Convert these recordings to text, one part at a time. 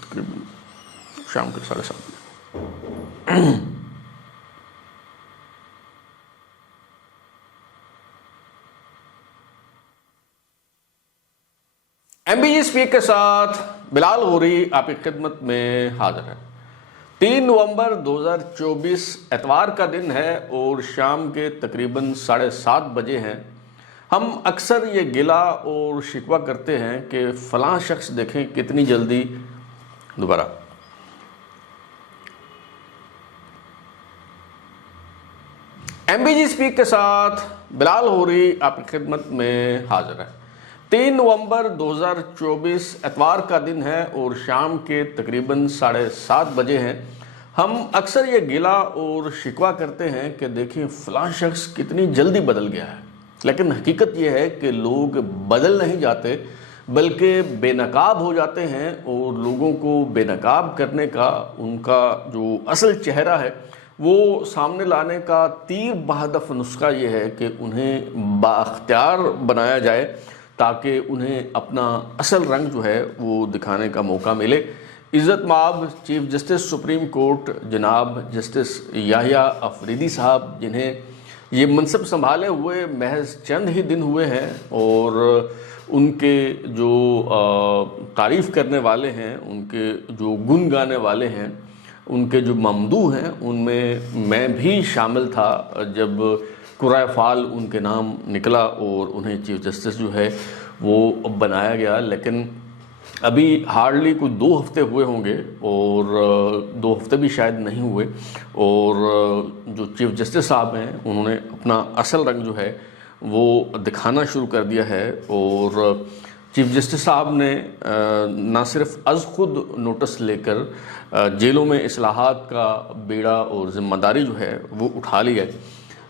تقریباً شام کے 7:30 بجے۔ ایم بی جی اسپیک کے ساتھ بلال غوری آپ کی خدمت میں حاضر ہے۔ 3 نومبر 2024 اتوار کا دن ہے اور شام کے تقریباً 7:30 بجے ہیں۔ ہم اکثر یہ گلہ اور شکوہ کرتے ہیں کہ فلاں شخص دیکھیں کتنی جلدی دوبارہ ایم بی جی اسپیک کے ساتھ بلال غوری آپ کی خدمت میں حاضر ہے۔ 3 نومبر 2024 اتوار کا دن ہے اور شام کے تقریباً 7:30 بجے ہیں۔ ہم اکثر یہ گلہ اور شکوہ کرتے ہیں کہ دیکھیں فلاں شخص کتنی جلدی بدل گیا ہے، لیکن حقیقت یہ ہے کہ لوگ بدل نہیں جاتے بلکہ بے نقاب ہو جاتے ہیں، اور لوگوں کو بے نقاب کرنے کا ان کا جو اصل چہرہ ہے وہ سامنے لانے کا تیر بہدف نسخہ یہ ہے کہ انہیں بااختیار بنایا جائے تاکہ انہیں اپنا اصل رنگ جو ہے وہ دکھانے کا موقع ملے۔ عزت مآب چیف جسٹس سپریم کورٹ جناب جسٹس یحییٰ افریدی صاحب، جنہیں یہ منصب سنبھالے ہوئے محض چند ہی دن ہوئے ہیں، اور ان کے جو تعریف کرنے والے ہیں، ان کے جو گن گانے والے ہیں، ان کے جو ممدوح ہیں، ان میں بھی شامل تھا جب قرۂ فعال ان کے نام نکلا اور انہیں چیف جسٹس جو ہے وہ بنایا گیا۔ لیکن ابھی ہارڈلی کوئی 2 ہفتے ہوئے ہوں گے، اور 2 ہفتے بھی شاید نہیں ہوئے، اور جو چیف جسٹس صاحب ہیں انہوں نے اپنا اصل رنگ جو ہے وہ دکھانا شروع کر دیا ہے۔ اور چیف جسٹس صاحب نے نہ صرف از خود نوٹس لے کر جیلوں میں اصلاحات کا بیڑا اور ذمہ داری جو ہے وہ اٹھا لی ہے،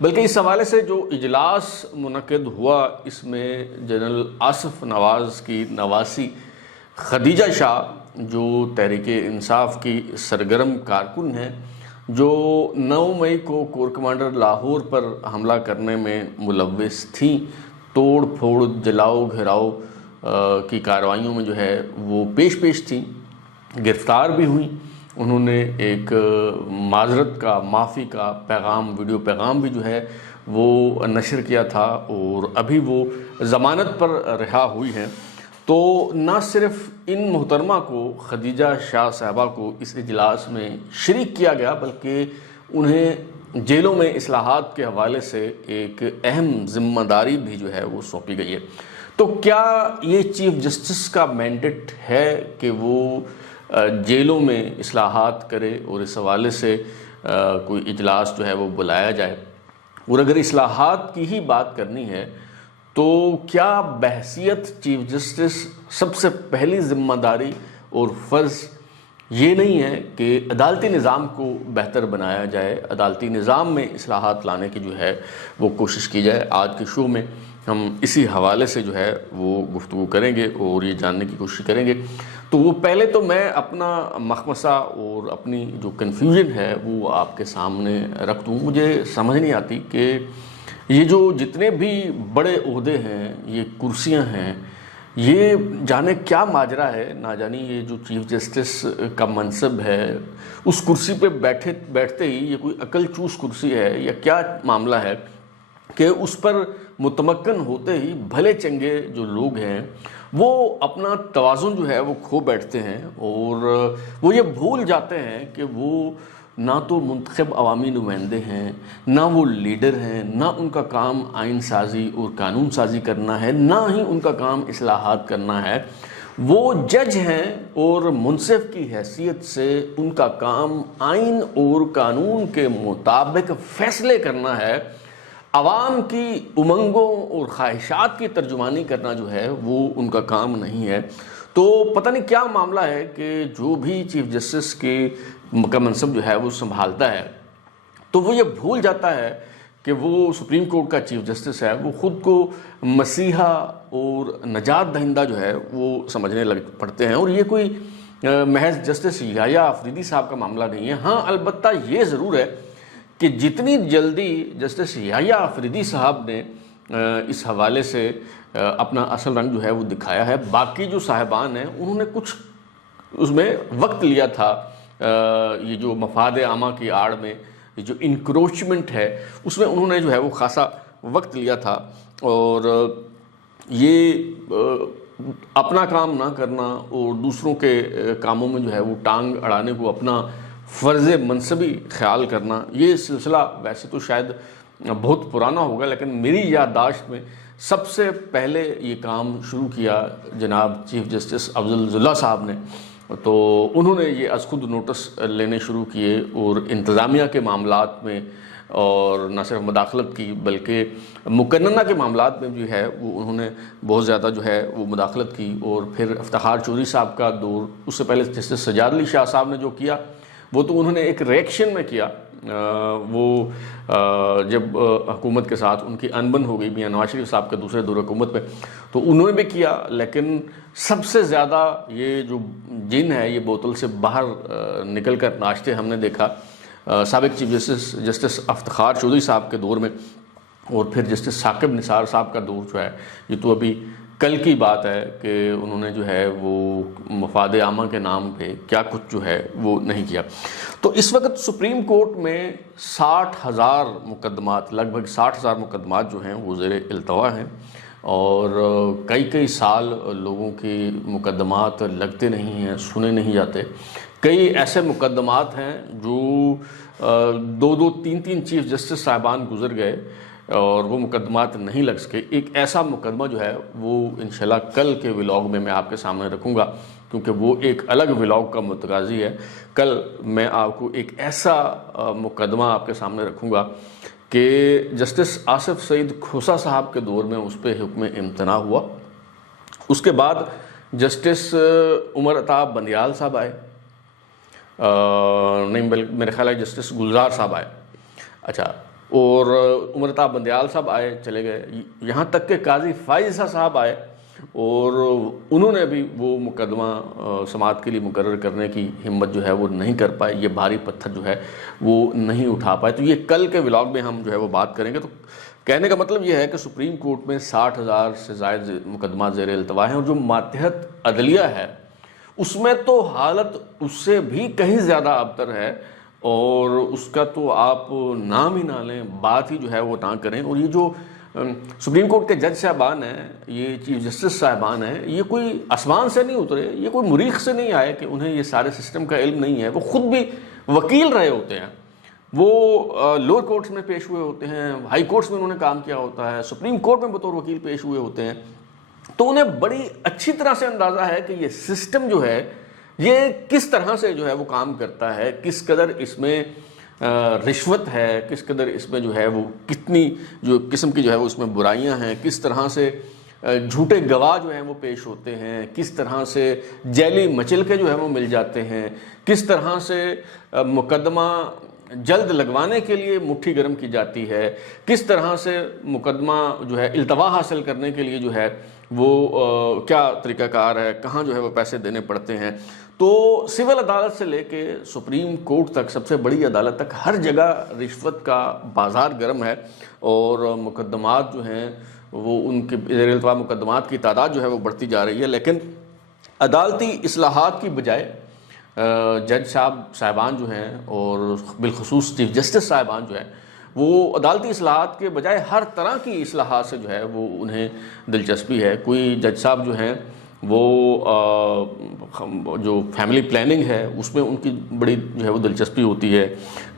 بلکہ اس حوالے سے جو اجلاس منعقد ہوا اس میں جنرل آصف نواز کی نواسی خدیجہ شاہ، جو تحریک انصاف کی سرگرم کارکن ہیں، جو 9 مئی کو کور کمانڈر لاہور پر حملہ کرنے میں ملوث تھیں، توڑ پھوڑ جلاؤ گھیراؤ کی کارروائیوں میں جو ہے وہ پیش تھیں، گرفتار بھی ہوئیں۔ انہوں نے ایک معذرت کا، معافی کا پیغام، ویڈیو پیغام بھی جو ہے وہ نشر کیا تھا، اور ابھی وہ ضمانت پر رہا ہوئی ہیں۔ تو نہ صرف ان محترمہ کو، خدیجہ شاہ صاحبہ کو اس اجلاس میں شریک کیا گیا، بلکہ انہیں جیلوں میں اصلاحات کے حوالے سے ایک اہم ذمہ داری بھی جو ہے وہ سونپی گئی ہے۔ تو کیا یہ چیف جسٹس کا مینڈیٹ ہے کہ وہ جیلوں میں اصلاحات کرے اور اس حوالے سے کوئی اجلاس جو ہے وہ بلایا جائے؟ اور اگر اصلاحات کی ہی بات کرنی ہے تو کیا بحیثیت چیف جسٹس سب سے پہلی ذمہ داری اور فرض یہ نہیں ہے کہ عدالتی نظام کو بہتر بنایا جائے، عدالتی نظام میں اصلاحات لانے کی جو ہے وہ کوشش کی جائے؟ آج کے شو میں ہم اسی حوالے سے جو ہے وہ گفتگو کریں گے اور یہ جاننے کی کوشش کریں گے۔ تو وہ پہلے تو میں اپنا مخمصہ اور اپنی جو کنفیوژن ہے وہ آپ کے سامنے رکھ دوں۔ مجھے سمجھ نہیں آتی کہ یہ جو جتنے بھی بڑے عہدے ہیں، یہ کرسیاں ہیں، یہ جانے کیا ماجرا ہے، نہ جانی یہ جو چیف جسٹس کا منصب ہے اس کرسی پہ بیٹھتے ہی یہ کوئی عقل چوس کرسی ہے یا کیا معاملہ ہے کہ اس پر متمکن ہوتے ہی بھلے چنگے جو لوگ ہیں وہ اپنا توازن جو ہے وہ کھو بیٹھتے ہیں، اور وہ یہ بھول جاتے ہیں کہ وہ نہ تو منتخب عوامی نمائندے ہیں، نہ وہ لیڈر ہیں، نہ ان کا کام آئین سازی اور قانون سازی کرنا ہے، نہ ہی ان کا کام اصلاحات کرنا ہے۔ وہ جج ہیں اور منصف کی حیثیت سے ان کا کام آئین اور قانون کے مطابق فیصلے کرنا ہے، عوام کی امنگوں اور خواہشات کی ترجمانی کرنا جو ہے وہ ان کا کام نہیں ہے۔ تو پتہ نہیں کیا معاملہ ہے کہ جو بھی چیف جسٹس کا منصب جو ہے وہ سنبھالتا ہے تو وہ یہ بھول جاتا ہے کہ وہ سپریم کورٹ کا چیف جسٹس ہے، وہ خود کو مسیحا اور نجات دہندہ جو ہے وہ سمجھنے لگ پڑتے ہیں۔ اور یہ کوئی محض جسٹس یحییٰ افریدی صاحب کا معاملہ نہیں ہے۔ ہاں البتہ یہ ضرور ہے کہ جتنی جلدی جسٹس یحییٰ آفریدی صاحب نے اس حوالے سے اپنا اصل رنگ جو ہے وہ دکھایا ہے، باقی جو صاحبان ہیں انہوں نے کچھ اس میں وقت لیا تھا، یہ جو مفاد عامہ کی آڑ میں یہ جو انکروچمنٹ ہے اس میں انہوں نے جو ہے وہ خاصا وقت لیا تھا، اور یہ اپنا کام نہ کرنا اور دوسروں کے کاموں میں جو ہے وہ ٹانگ اڑانے کو اپنا فرض منصبی خیال کرنا، یہ سلسلہ ویسے تو شاید بہت پرانا ہوگا، لیکن میری یادداشت میں سب سے پہلے یہ کام شروع کیا جناب چیف جسٹس افضل ضلع صاحب نے، تو انہوں نے یہ از خود نوٹس لینے شروع کیے اور انتظامیہ کے معاملات میں اور نہ صرف مداخلت کی بلکہ مقننہ کے معاملات میں جو ہے وہ انہوں نے بہت زیادہ جو ہے وہ مداخلت کی، اور پھر افتخار چودھری صاحب کا دور، اس سے پہلے جسٹس سجاد علی شاہ صاحب نے جو کیا وہ تو انہوں نے ایک ریئیکشن میں کیا، وہ جب حکومت کے ساتھ ان کی انبن ہو گئی میاں نواز شریف صاحب کے دوسرے دور حکومت میں تو انہوں نے بھی کیا، لیکن سب سے زیادہ یہ جو جن ہے یہ بوتل سے باہر نکل کر ناچتے ہم نے دیکھا سابق چیف جسٹس افتخار چودھری صاحب کے دور میں، اور پھر جسٹس ثاقب نثار صاحب کا دور جو ہے یہ تو ابھی کل کی بات ہے کہ انہوں نے جو ہے وہ مفاد عامہ کے نام پہ کیا کچھ جو ہے وہ نہیں کیا۔ تو اس وقت سپریم کورٹ میں 60,000 مقدمات، لگ بھگ 60,000 مقدمات جو ہیں وہ زیر التوا ہیں، اور کئی سال لوگوں کے مقدمات لگتے نہیں ہیں، سنے نہیں جاتے۔ کئی ایسے مقدمات ہیں جو 2 3 چیف جسٹس صاحبان گزر گئے اور وہ مقدمات نہیں لگ سکے۔ ایک ایسا مقدمہ جو ہے وہ انشاءاللہ کل کے ولاگ میں آپ کے سامنے رکھوں گا، کیونکہ وہ ایک الگ ولاگ کا متقاضی ہے۔ کل میں آپ کو ایک ایسا مقدمہ آپ کے سامنے رکھوں گا کہ جسٹس آصف سعید کھوسہ صاحب کے دور میں اس پہ حکم امتناع ہوا، اس کے بعد جسٹس عمر عطا بندیال صاحب آئے، نہیں بلکہ میرے خیال ہے جسٹس گلزار صاحب آئے، اچھا، اور عمر عطا بندیال صاحب آئے چلے گئے، یہاں تک کہ قاضی فائزہ صاحب آئے، اور انہوں نے بھی وہ مقدمہ سماعت کے لیے مقرر کرنے کی ہمت جو ہے وہ نہیں کر پائے، یہ بھاری پتھر جو ہے وہ نہیں اٹھا پائے۔ تو یہ کل کے ولاگ میں ہم جو ہے وہ بات کریں گے۔ تو کہنے کا مطلب یہ ہے کہ سپریم کورٹ میں 60,000 سے زائد مقدمات زیر التوا ہیں، اور جو ماتحت عدلیہ ہے اس میں تو حالت اس سے بھی کہیں زیادہ ابتر ہے، اور اس کا تو آپ نام ہی نہ لیں، بات ہی جو ہے وہ نہ کریں۔ اور یہ جو سپریم کورٹ کے جج صاحبان ہیں، یہ چیف جسٹس صاحبان ہیں، یہ کوئی آسمان سے نہیں اترے، یہ کوئی مریخ سے نہیں آئے کہ انہیں یہ سارے سسٹم کا علم نہیں ہے، وہ خود بھی وکیل رہے ہوتے ہیں، وہ لوور کورٹس میں پیش ہوئے ہوتے ہیں، ہائی کورٹس میں انہوں نے کام کیا ہوتا ہے، سپریم کورٹ میں بطور وکیل پیش ہوئے ہوتے ہیں، تو انہیں بڑی اچھی طرح سے اندازہ ہے کہ یہ سسٹم جو ہے یہ کس طرح سے جو ہے وہ کام کرتا ہے، کس قدر اس میں رشوت ہے، کس قدر اس میں جو ہے وہ کتنی جو قسم کی جو ہے وہ اس میں برائیاں ہیں، کس طرح سے جھوٹے گواہ جو ہیں وہ پیش ہوتے ہیں، کس طرح سے جیلی مچلکے جو ہیں وہ مل جاتے ہیں، کس طرح سے مقدمہ جلد لگوانے کے لیے مٹھی گرم کی جاتی ہے، کس طرح سے مقدمہ جو ہے التوا حاصل کرنے کے لیے جو ہے وہ کیا طریقہ کار ہے، کہاں جو ہے وہ پیسے دینے پڑتے ہیں۔ تو سول عدالت سے لے کے سپریم کورٹ تک، سب سے بڑی عدالت تک، ہر جگہ رشوت کا بازار گرم ہے، اور مقدمات جو ہیں وہ ان کے زیر التوا مقدمات کی تعداد جو ہے وہ بڑھتی جا رہی ہے۔ لیکن عدالتی اصلاحات کی بجائے جج صاحبان جو ہیں، اور بالخصوص چیف جسٹس صاحبان جو ہیں، وہ عدالتی اصلاحات کے بجائے ہر طرح کی اصلاحات سے جو ہے وہ انہیں دلچسپی ہے۔ کوئی جج صاحب جو ہیں وہ جو فیملی پلاننگ ہے اس میں ان کی بڑی جو ہے وہ دلچسپی ہوتی ہے۔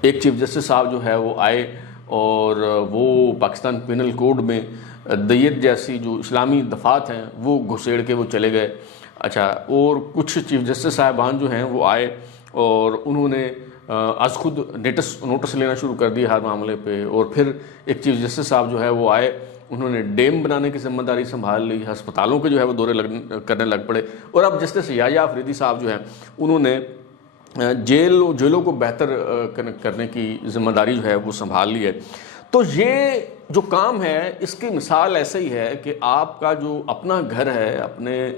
ایک چیف جسٹس صاحب جو ہے وہ آئے اور وہ پاکستان پینل کوڈ میں دیت جیسی جو اسلامی دفعات ہیں وہ گھسیڑ کے وہ چلے گئے، اچھا، اور کچھ چیف جسٹس صاحبان جو ہیں وہ آئے اور انہوں نے از خود نوٹس لینا شروع کر دیا ہر معاملے پہ، اور پھر ایک چیف جسٹس صاحب جو ہے وہ آئے، انہوں نے ڈیم بنانے کی ذمہ داری سنبھال لی، ہسپتالوں کے جو ہے وہ دورے کرنے لگ پڑے، اور اب جسٹس یحییٰ آفریدی صاحب جو ہیں انہوں نے جیلوں کو بہتر کرنے کی ذمہ داری جو ہے وہ سنبھال لی ہے۔ تو یہ جو کام ہے اس کی مثال ایسے ہی ہے کہ آپ کا جو اپنا گھر ہے،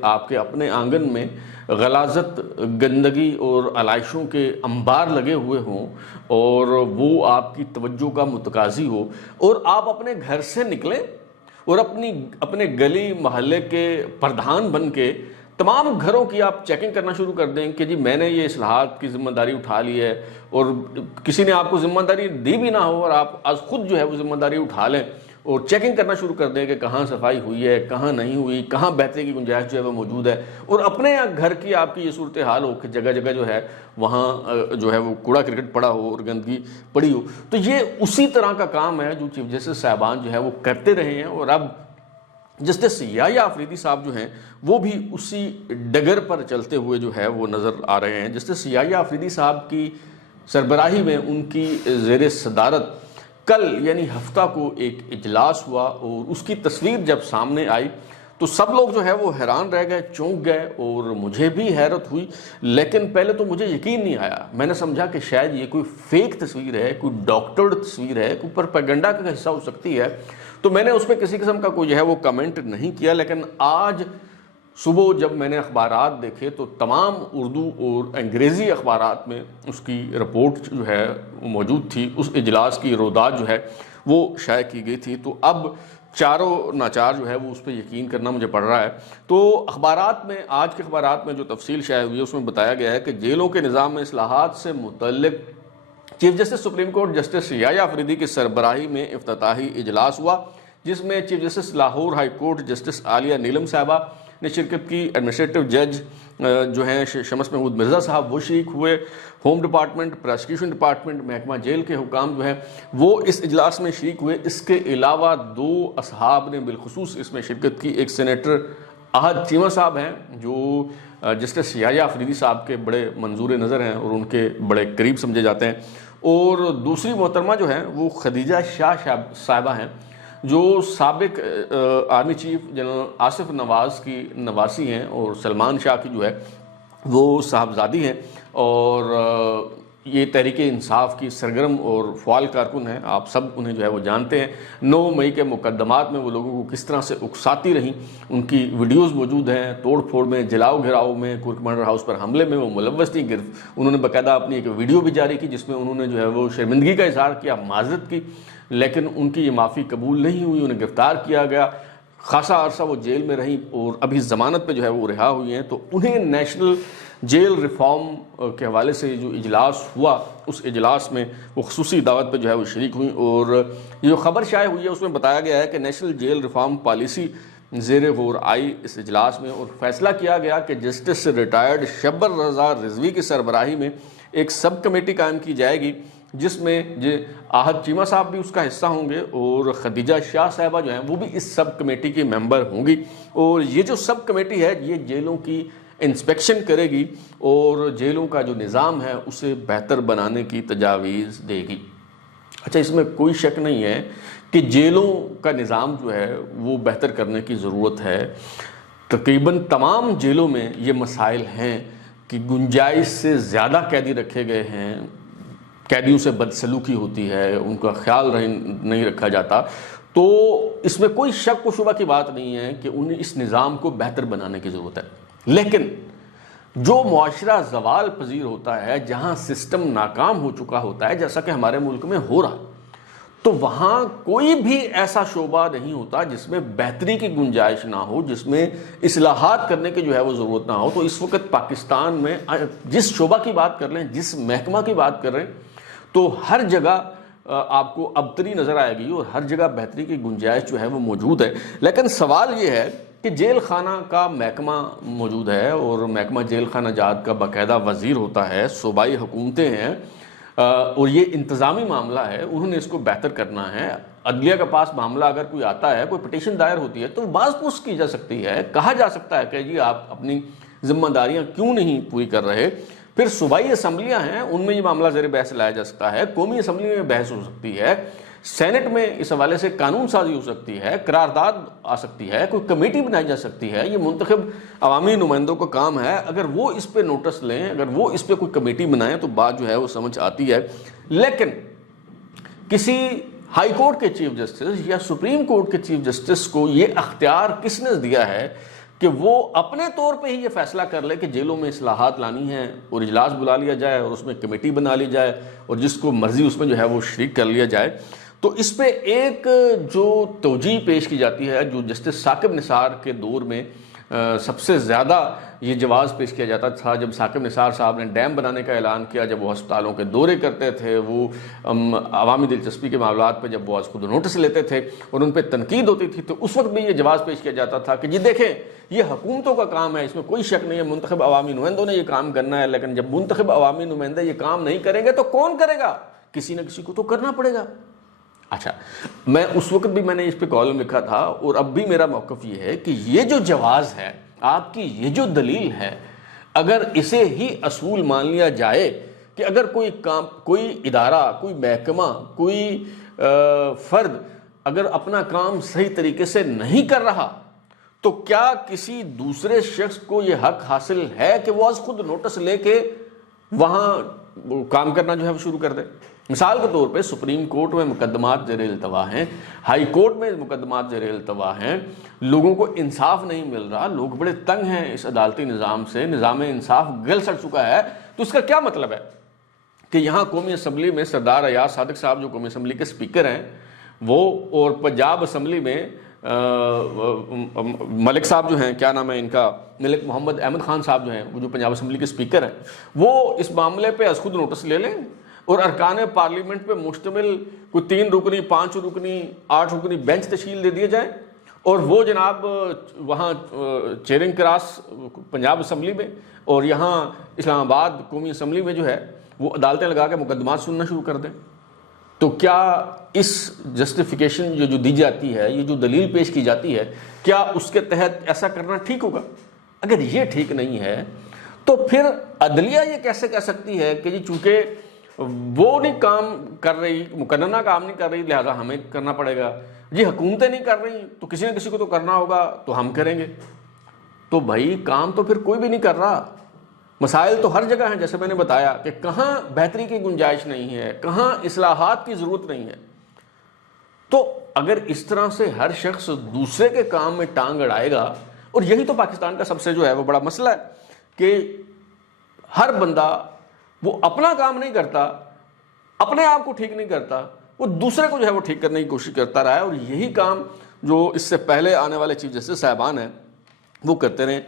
آپ کے اپنے آنگن میں غلاظت، گندگی اور علائشوں کے انبار لگے ہوئے ہوں اور وہ آپ کی توجہ کا متقاضی ہو، اور آپ اپنے گھر سے نکلیں اور اپنے گلی محلے کے پردھان بن کے تمام گھروں کی آپ چیکنگ کرنا شروع کر دیں کہ جی میں نے یہ اصلاحات کی ذمہ داری اٹھا لی ہے، اور کسی نے آپ کو ذمہ داری دی بھی نہ ہو اور آپ از خود جو ہے وہ ذمہ داری اٹھا لیں اور چیکنگ کرنا شروع کر دیں کہ کہاں صفائی ہوئی ہے، کہاں نہیں ہوئی، کہاں بہتری کی گنجائش جو ہے وہ موجود ہے، اور اپنے گھر کی آپ کی یہ صورتحال ہو کہ جگہ جگہ جو ہے وہاں جو ہے وہ کوڑا کرکٹ پڑا ہو اور گندگی پڑی ہو. تو یہ اسی طرح کا کام ہے جو چیف جسٹس صاحبان جو ہے وہ کرتے رہے ہیں، اور اب جسٹس یحییٰ آفریدی صاحب جو ہیں وہ بھی اسی ڈگر پر چلتے ہوئے جو ہے وہ نظر آ رہے ہیں. جسٹس یحییٰ آفریدی صاحب کی سربراہی میں ان کی زیر صدارت کل یعنی ہفتہ کو ایک اجلاس ہوا، اور اس کی تصویر جب سامنے آئی تو سب لوگ جو ہے وہ حیران رہ گئے، چونک گئے، اور مجھے بھی حیرت ہوئی. لیکن پہلے تو مجھے یقین نہیں آیا، میں نے سمجھا کہ شاید یہ کوئی فیک تصویر ہے، کوئی ڈاکٹرڈ تصویر ہے، کوئی پروپیگنڈا کا حصہ ہو سکتی ہے. تو میں نے اس پہ کسی قسم کا کوئی جو ہے وہ کمنٹ نہیں کیا. لیکن آج صبح جب میں نے اخبارات دیکھے تو تمام اردو اور انگریزی اخبارات میں اس کی رپورٹ جو ہے وہ موجود تھی، اس اجلاس کی رودات جو ہے وہ شائع کی گئی تھی. تو اب چاروں ناچار جو ہے وہ اس پہ یقین کرنا مجھے پڑ رہا ہے. تو اخبارات میں، آج کے اخبارات میں جو تفصیل شائع ہوئی ہے اس میں بتایا گیا ہے کہ جیلوں کے نظام میں اصلاحات سے متعلق chief justice supreme court justice Yahya Afridi کی سربراہی میں افتتاحی اجلاس ہوا، جس میں chief justice Lahore high court justice Aliya Neelam صاحبہ نے شرکت کی. ایڈمنسٹریٹو جج جو ہیں شمس محمود مرزا صاحب وہ شریک ہوئے. ہوم ڈپارٹمنٹ، پراسیکیوشن ڈپارٹمنٹ، محکمہ جیل کے حکام جو ہیں وہ اس اجلاس میں شریک ہوئے. اس کے علاوہ 2 اصحاب نے بالخصوص اس میں شرکت کی. ایک سینیٹر احد چیمہ صاحب ہیں جو جسٹس یحییٰ آفریدی صاحب کے بڑے منظور نظر ہیں اور ان کے بڑے قریب سمجھے جاتے ہیں، اور دوسری محترمہ جو ہیں وہ خدیجہ شاہ صاحبہ ہیں جو سابق آرمی چیف جنرل آصف نواز کی نواسی ہیں اور سلمان شاہ کی جو ہے وہ صاحبزادی ہیں، اور یہ تحریک انصاف کی سرگرم اور فعال کارکن ہیں. آپ سب انہیں جو ہے وہ جانتے ہیں. 9 مئی کے مقدمات میں وہ لوگوں کو کس طرح سے اکساتی رہیں، ان کی ویڈیوز موجود ہیں. توڑ پھوڑ میں، جلاؤ گھراؤ میں، کور کمانڈر ہاؤس پر حملے میں وہ ملوث تھی. انہوں نے باقاعدہ اپنی ایک ویڈیو بھی جاری کی جس میں انہوں نے جو ہے وہ شرمندگی کا اظہار کیا، معذرت کی، لیکن ان کی یہ معافی قبول نہیں ہوئی. انہیں گرفتار کیا گیا، خاصا عرصہ وہ جیل میں رہیں اور ابھی ضمانت پہ جو ہے وہ رہا ہوئی ہیں. تو انہیں نیشنل جیل ریفارم کے حوالے سے جو اجلاس ہوا اس اجلاس میں وہ خصوصی دعوت پہ جو ہے وہ شریک ہوئیں، اور یہ جو خبر شائع ہوئی ہے اس میں بتایا گیا ہے کہ نیشنل جیل ریفارم پالیسی زیر غور آئی اس اجلاس میں، اور فیصلہ کیا گیا کہ جسٹس ریٹائرڈ شبر رضا رضوی کی سربراہی میں ایک سب کمیٹی قائم کی جائے گی، جس میں احد چیمہ صاحب بھی اس کا حصہ ہوں گے اور خدیجہ شاہ صاحبہ جو ہیں وہ بھی اس سب کمیٹی کی ممبر ہوں گی. اور یہ جو سب کمیٹی ہے یہ جیلوں کی انسپیکشن کرے گی اور جیلوں کا جو نظام ہے اسے بہتر بنانے کی تجاویز دے گی. اچھا، اس میں کوئی شک نہیں ہے کہ جیلوں کا نظام جو ہے وہ بہتر کرنے کی ضرورت ہے. تقریباً تمام جیلوں میں یہ مسائل ہیں کہ گنجائش سے زیادہ قیدی رکھے گئے ہیں، قیدیوں سے بدسلوکی ہوتی ہے، ان کا خیال نہیں رکھا جاتا. تو اس میں کوئی شک و شبہ کی بات نہیں ہے کہ انہیں اس نظام کو بہتر بنانے کی ضرورت ہے. لیکن جو معاشرہ زوال پذیر ہوتا ہے، جہاں سسٹم ناکام ہو چکا ہوتا ہے جیسا کہ ہمارے ملک میں ہو رہا، تو وہاں کوئی بھی ایسا شعبہ نہیں ہوتا جس میں بہتری کی گنجائش نہ ہو، جس میں اصلاحات کرنے کی جو ہے وہ ضرورت نہ ہو. تو اس وقت پاکستان میں جس شعبہ کی بات کر لیں، جس محکمہ کی بات کر رہے ہیں، تو ہر جگہ آپ کو ابتری نظر آئے گی اور ہر جگہ بہتری کی گنجائش جو ہے وہ موجود ہے. لیکن سوال یہ ہے کہ جیل خانہ کا محکمہ موجود ہے اور محکمہ جیل خانہ جات کا باقاعدہ وزیر ہوتا ہے، صوبائی حکومتیں ہیں، اور یہ انتظامی معاملہ ہے، انہوں نے اس کو بہتر کرنا ہے. عدلیہ کے پاس معاملہ اگر کوئی آتا ہے، کوئی پٹیشن دائر ہوتی ہے تو باز پرس کی جا سکتی ہے، کہا جا سکتا ہے کہ جی آپ اپنی ذمہ داریاں کیوں نہیں پوری کر رہے. پھر صوبائی اسمبلیاں ہیں، ان میں یہ معاملہ زیر بحث لایا جا سکتا ہے، قومی اسمبلی میں بحث ہو سکتی ہے، سینٹ میں اس حوالے سے قانون سازی ہو سکتی ہے، قرارداد آ سکتی ہے، کوئی کمیٹی بنائی جا سکتی ہے. یہ منتخب عوامی نمائندوں کا کام ہے. اگر وہ اس پہ نوٹس لیں، اگر وہ اس پہ کوئی کمیٹی بنائیں تو بات جو ہے وہ سمجھ آتی ہے. لیکن کسی ہائی کورٹ کے چیف جسٹس یا سپریم کورٹ کے چیف جسٹس کو یہ اختیار کس نے دیا ہے کہ وہ اپنے طور پہ ہی یہ فیصلہ کر لے کہ جیلوں میں اصلاحات لانی ہیں اور اجلاس بلا لیا جائے اور اس میں کمیٹی بنا لی جائے اور جس کو مرضی اس میں جو ہے وہ شریک کر لیا جائے؟ تو اس پہ ایک جو توجیہ پیش کی جاتی ہے، جو جسٹس ثاقب نثار کے دور میں سب سے زیادہ یہ جواز پیش کیا جاتا تھا، جب ثاقب نثار صاحب نے ڈیم بنانے کا اعلان کیا، جب وہ ہسپتالوں کے دورے کرتے تھے، وہ عوامی دلچسپی کے معاملات پہ جب وہ خود نوٹس لیتے تھے اور ان پہ تنقید ہوتی تھی، تو اس وقت بھی یہ جواز پیش کیا جاتا تھا کہ جی دیکھیں یہ حکومتوں کا کام ہے، اس میں کوئی شک نہیں ہے، منتخب عوامی نمائندوں نے یہ کام کرنا ہے، لیکن جب منتخب عوامی نمائندے یہ کام نہیں کریں گے تو کون کرے گا؟ کسی نہ کسی کو تو کرنا پڑے گا۔ اچھا، میں اس وقت بھی میں نے اس پہ کالم لکھا تھا اور اب بھی میرا موقف یہ ہے کہ یہ جو جواز ہے، آپ کی یہ جو دلیل ہے، اگر اسے ہی اصول مان لیا جائے کہ اگر کوئی کام، کوئی ادارہ، کوئی محکمہ، کوئی فرد اگر اپنا کام صحیح طریقے سے نہیں کر رہا تو کیا کسی دوسرے شخص کو یہ حق حاصل ہے کہ وہ از خود نوٹس لے کے وہاں کام کرنا جو ہے وہ شروع کر دے؟ مثال کے طور پہ سپریم کورٹ میں مقدمات زیر التوا ہیں، ہائی کورٹ میں مقدمات زیر التوا ہیں، لوگوں کو انصاف نہیں مل رہا، لوگ بڑے تنگ ہیں اس عدالتی نظام سے، نظام انصاف گل سڑ چکا ہے۔ تو اس کا کیا مطلب ہے کہ یہاں قومی اسمبلی میں سردار ایاز صادق صاحب جو قومی اسمبلی کے سپیکر ہیں وہ، اور پنجاب اسمبلی میں ملک صاحب جو ہیں، کیا نام ہے ان کا، ملک محمد احمد خان صاحب جو ہیں، وہ جو پنجاب اسمبلی کے سپیکر ہیں، وہ اس معاملے پہ از خود نوٹس لے لیں اور ارکان پارلیمنٹ پہ مشتمل کوئی 3 رکنی 5 رکنی 8 رکنی بینچ تشکیل دے دیے جائیں اور وہ جناب وہاں چیرنگ کراس پنجاب اسمبلی میں اور یہاں اسلام آباد قومی اسمبلی میں جو ہے وہ عدالتیں لگا کے مقدمات سننا شروع کر دیں۔ تو کیا اس جسٹیفیکیشن جو دی جاتی ہے، یہ جو دلیل پیش کی جاتی ہے، کیا اس کے تحت ایسا کرنا ٹھیک ہوگا؟ اگر یہ ٹھیک نہیں ہے تو پھر عدلیہ یہ کیسے کہہ سکتی ہے کہ جی چونکہ وہ نہیں کام کر رہی، مقننہ کام نہیں کر رہی، لہذا ہمیں کرنا پڑے گا، جی حکومتیں نہیں کر رہی تو کسی نہ کسی کو تو کرنا ہوگا تو ہم کریں گے۔ تو بھائی کام تو پھر کوئی بھی نہیں کر رہا، مسائل تو ہر جگہ ہیں، جیسے میں نے بتایا کہ کہاں بہتری کی گنجائش نہیں ہے، کہاں اصلاحات کی ضرورت نہیں ہے۔ تو اگر اس طرح سے ہر شخص دوسرے کے کام میں ٹانگ اڑائے گا، اور یہی تو پاکستان کا سب سے جو ہے وہ بڑا مسئلہ ہے کہ ہر بندہ وہ اپنا کام نہیں کرتا، اپنے آپ کو ٹھیک نہیں کرتا، وہ دوسرے کو جو ہے وہ ٹھیک کرنے کی کوشش کرتا رہا ہے، اور یہی کام جو اس سے پہلے آنے والے چیف جسٹس صاحبان ہیں وہ کرتے رہے۔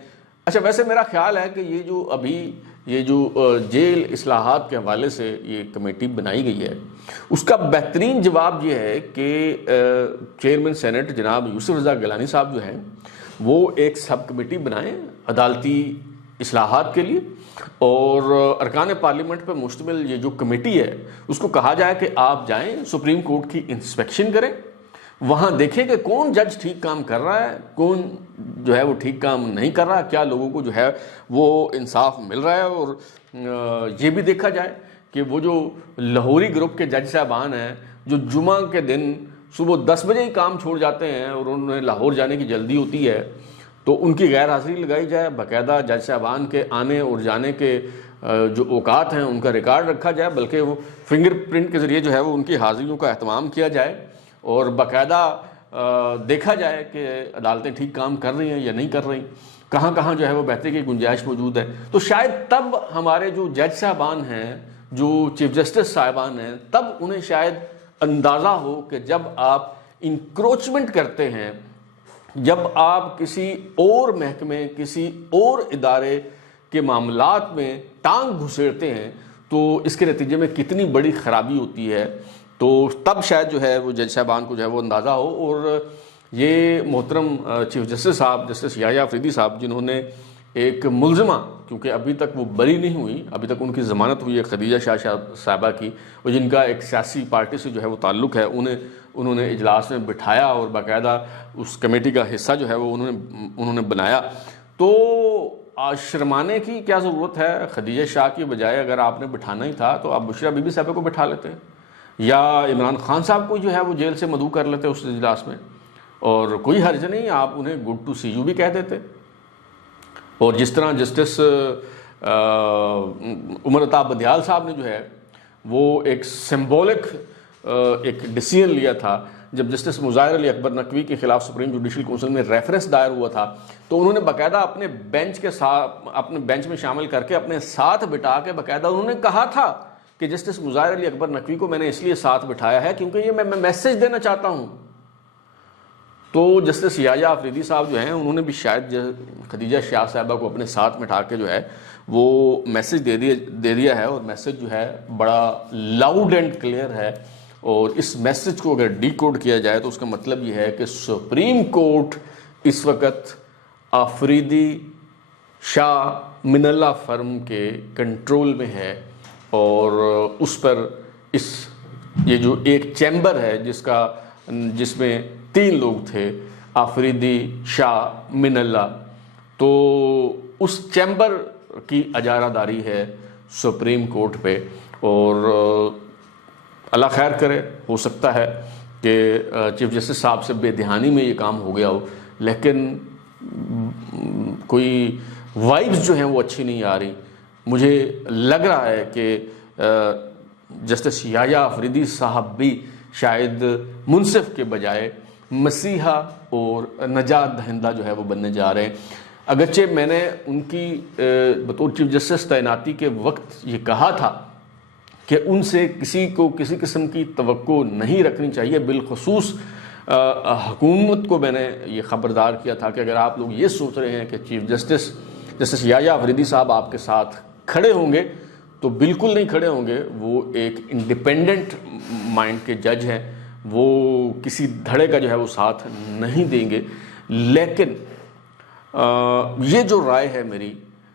اچھا، ویسے میرا خیال ہے کہ یہ جو ابھی یہ جو جیل اصلاحات کے حوالے سے یہ کمیٹی بنائی گئی ہے، اس کا بہترین جواب یہ ہے کہ چیئرمین سینٹ جناب یوسف رضا گیلانی صاحب جو ہیں وہ ایک سب کمیٹی بنائیں عدالتی اصلاحات کے لیے، اور ارکان پارلیمنٹ پر مشتمل یہ جو کمیٹی ہے اس کو کہا جائے کہ آپ جائیں سپریم کورٹ کی انسپیکشن کریں، وہاں دیکھیں کہ کون جج ٹھیک کام کر رہا ہے، کون جو ہے وہ ٹھیک کام نہیں کر رہا، کیا لوگوں کو جو ہے وہ انصاف مل رہا ہے، اور یہ بھی دیکھا جائے کہ وہ جو لاہوری گروپ کے جج صاحبان ہیں جو جمعہ کے دن صبح 10 بجے ہی کام چھوڑ جاتے ہیں اور انہیں لاہور جانے کی جلدی ہوتی ہے، تو ان کی غیر حاضری لگائی جائے، باقاعدہ جج صاحبان کے آنے اور جانے کے جو اوقات ہیں ان کا ریکارڈ رکھا جائے، بلکہ وہ فنگر پرنٹ کے ذریعے جو ہے وہ ان کی حاضریوں کا اہتمام کیا جائے، اور باقاعدہ دیکھا جائے کہ عدالتیں ٹھیک کام کر رہی ہیں یا نہیں کر رہی، کہاں کہاں جو ہے وہ بہتری کی گنجائش موجود ہے۔ تو شاید تب ہمارے جو جج صاحبان ہیں، جو چیف جسٹس صاحبان ہیں، تب انہیں شاید اندازہ ہو کہ جب آپ انکروچمنٹ کرتے ہیں، جب آپ کسی اور محکمے، کسی اور ادارے کے معاملات میں ٹانگ گھسیڑتے ہیں تو اس کے نتیجے میں کتنی بڑی خرابی ہوتی ہے، تو تب شاید جو ہے وہ جج صاحبان کو جو ہے وہ اندازہ ہو۔ اور یہ محترم چیف جسٹس صاحب، جسٹس یحییٰ آفریدی صاحب، جنہوں نے ایک ملزمہ، کیونکہ ابھی تک وہ بری نہیں ہوئی، ابھی تک ان کی ضمانت ہوئی ہے خدیجہ شاہ صاحبہ کی، اور جن کا ایک سیاسی پارٹی سے جو ہے وہ تعلق ہے، انہوں نے اجلاس میں بٹھایا اور باقاعدہ اس کمیٹی کا حصہ جو ہے وہ انہوں نے بنایا۔ تو شرمانے کی کیا ضرورت ہے؟ خدیجہ شاہ کی بجائے اگر آپ نے بٹھانا ہی تھا تو آپ بشریٰ بی بی صاحبہ کو بٹھا لیتے، یا عمران خان صاحب کو جو ہے وہ جیل سے مدعو کر لیتے اس اجلاس میں، اور کوئی حرج نہیں، آپ انہیں گڈ ٹو سی یو بھی کہہ دیتے۔ اور جس طرح جسٹس عمر عطا بدیال صاحب نے جو ہے وہ ایک سمبولک ایک ڈیسیژن لیا تھا جب جسٹس مظاہر علی اکبر نقوی کے خلاف سپریم جوڈیشل کونسل میں ریفرنس دائر ہوا تھا، تو انہوں نے باقاعدہ اپنے بینچ میں شامل کر کے اپنے ساتھ بٹھا کے باقاعدہ انہوں نے کہا تھا کہ جسٹس مظاہر علی اکبر نقوی کو میں نے اس لیے ساتھ بٹھایا ہے کیونکہ یہ میں میسج دینا چاہتا ہوں۔ تو جسٹس یحییٰ آفریدی صاحب جو ہیں انہوں نے بھی شاید خدیجہ شیاہ صاحبہ کو اپنے ساتھ بٹھا کے جو ہے وہ میسج دے دیا ہے، اور میسج جو ہے بڑا لاؤڈ اینڈ کلیئر ہے، اور اس میسج کو اگر ڈی کوڈ کیا جائے تو اس کا مطلب یہ ہے کہ سپریم کورٹ اس وقت آفریدی شاہ من اللہ فرم کے کنٹرول میں ہے، اور اس پر یہ جو ایک چیمبر ہے جس میں 3 لوگ تھے، آفریدی، شاہ، من اللہ، تو اس چیمبر کی اجارہ داری ہے سپریم کورٹ پہ، اور اللہ خیر کرے، ہو سکتا ہے کہ چیف جسٹس صاحب سے بے دہانی میں یہ کام ہو گیا ہو، لیکن کوئی وائبز جو ہیں وہ اچھی نہیں آ رہی۔ مجھے لگ رہا ہے کہ جسٹس یحییٰ آفریدی صاحب بھی شاید منصف کے بجائے مسیحا اور نجات دہندہ جو ہے وہ بننے جا رہے ہیں۔ اگرچہ میں نے ان کی بطور چیف جسٹس تعیناتی کے وقت یہ کہا تھا کہ ان سے کسی کو کسی قسم کی توقع نہیں رکھنی چاہیے، بالخصوص حکومت کو میں نے یہ خبردار کیا تھا کہ اگر آپ لوگ یہ سوچ رہے ہیں کہ چیف جسٹس یحییٰ آفریدی صاحب آپ کے ساتھ کھڑے ہوں گے تو بالکل نہیں کھڑے ہوں گے۔ وہ ایک انڈیپینڈنٹ مائنڈ کے جج ہیں، وہ کسی دھڑے کا جو ہے وہ ساتھ نہیں دیں گے، لیکن یہ جو رائے ہے میری،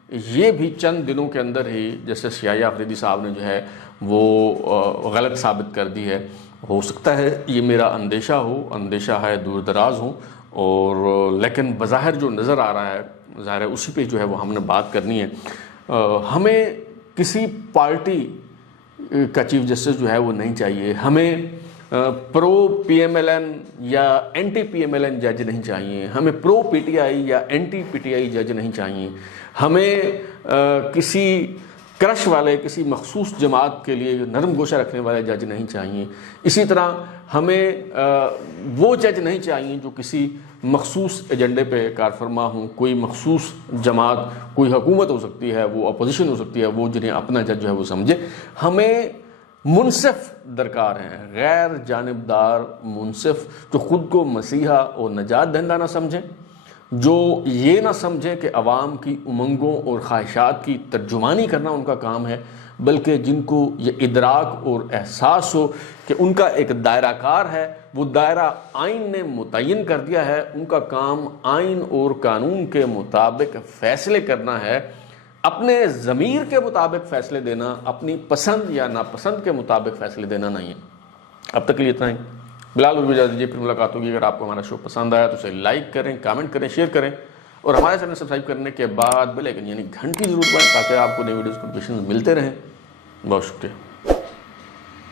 یہ بھی چند دنوں کے اندر ہی جسٹس یحییٰ آفریدی صاحب نے جو ہے وہ غلط ثابت کر دی ہے۔ ہو سکتا ہے یہ میرا اندیشہ ہے دور دراز ہوں، اور لیکن بظاہر جو نظر آ رہا ہے ظاہر ہے اسی پہ جو ہے وہ ہم نے بات کرنی ہے۔ ہمیں کسی پارٹی کا چیف جسٹس جو ہے وہ نہیں چاہیے، ہمیں pro P M L N یا anti P M L N جج نہیں چاہیے، ہمیں پرو پی ٹی آئی یا اینٹی پی ٹی آئی جج نہیں چاہیے، ہمیں کسی کرش والے کسی مخصوص جماعت کے لیے نرم گوشہ رکھنے والے جج نہیں چاہیے۔ اسی طرح ہمیں وہ جج نہیں چاہیے جو کسی مخصوص ایجنڈے پہ کار فرما ہوں، کوئی مخصوص جماعت، کوئی حکومت ہو سکتی ہے، وہ اپوزیشن ہو سکتی ہے، وہ جنہیں اپنا جج جو ہے وہ سمجھے۔ ہمیں منصف درکار ہیں، غیر جانبدار منصف، جو خود کو مسیحا اور نجات دہندہ نہ سمجھیں، جو یہ نہ سمجھیں کہ عوام کی امنگوں اور خواہشات کی ترجمانی کرنا ان کا کام ہے، بلکہ جن کو یہ ادراک اور احساس ہو کہ ان کا ایک دائرہ کار ہے، وہ دائرہ آئین نے متعین کر دیا ہے، ان کا کام آئین اور قانون کے مطابق فیصلے کرنا ہے، اپنے ضمیر کے مطابق فیصلے دینا، اپنی پسند یا ناپسند کے مطابق فیصلے دینا نہیں ہے۔ اب تک کے لیے اتنا ہی۔ بلال کو اجازت دیجیے، پھر ملاقات ہوگی۔ اگر آپ کو ہمارا شو پسند آیا تو اسے لائک کریں، کامنٹ کریں، شیئر کریں، اور ہمارے چینل سبسکرائب کرنے کے بعد بیل آئکن یعنی گھنٹی ضرور دبائیں تاکہ آپ کو نئی ویڈیوز کے نوٹیفیکیشن ملتے رہیں۔ بہت شکریہ۔